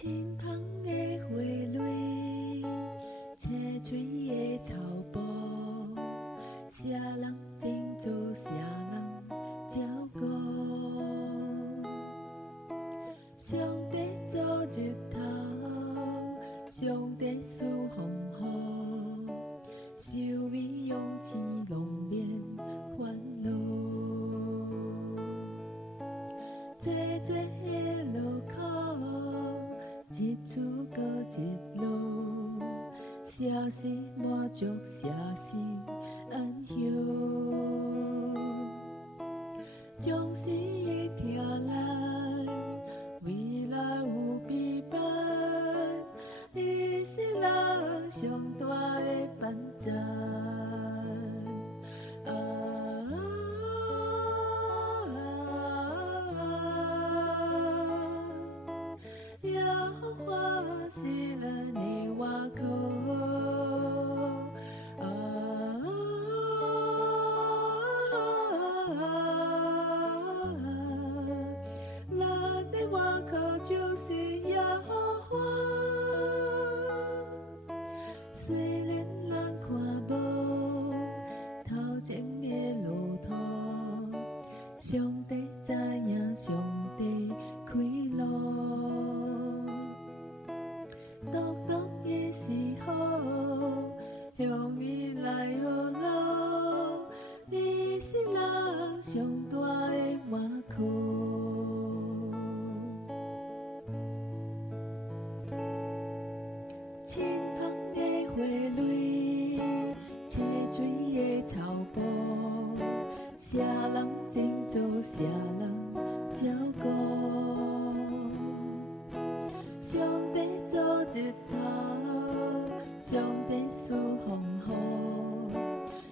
清芳的花蕊，青翠的草坡，谁人种做谁人照顾。上帝做日头，上帝赐风雨，受美勇气拢免烦恼。做做的路口，一次过一路，写诗满足写诗安休。将心意听咱，未来有美伴，你是人上大的帮衬。耶和华是咱的倚靠。咱的倚靠就是耶和华。虽然咱看无头前的路途，上帝知影，上帝开路。独独的时候，向你来学路，你是人上大的倚靠。清芳的花蕊，青翠的草坡，谁人种做谁人照顾。上帝做日头，上帝赐风雨，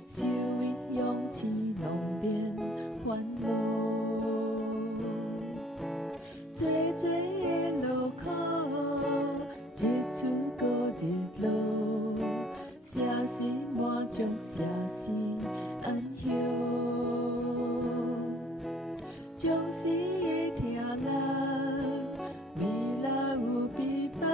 受伊勇气拢免烦恼。做做的路口，一次过一路，写诗满足写诗安休。将心意听咱，未来有美伴。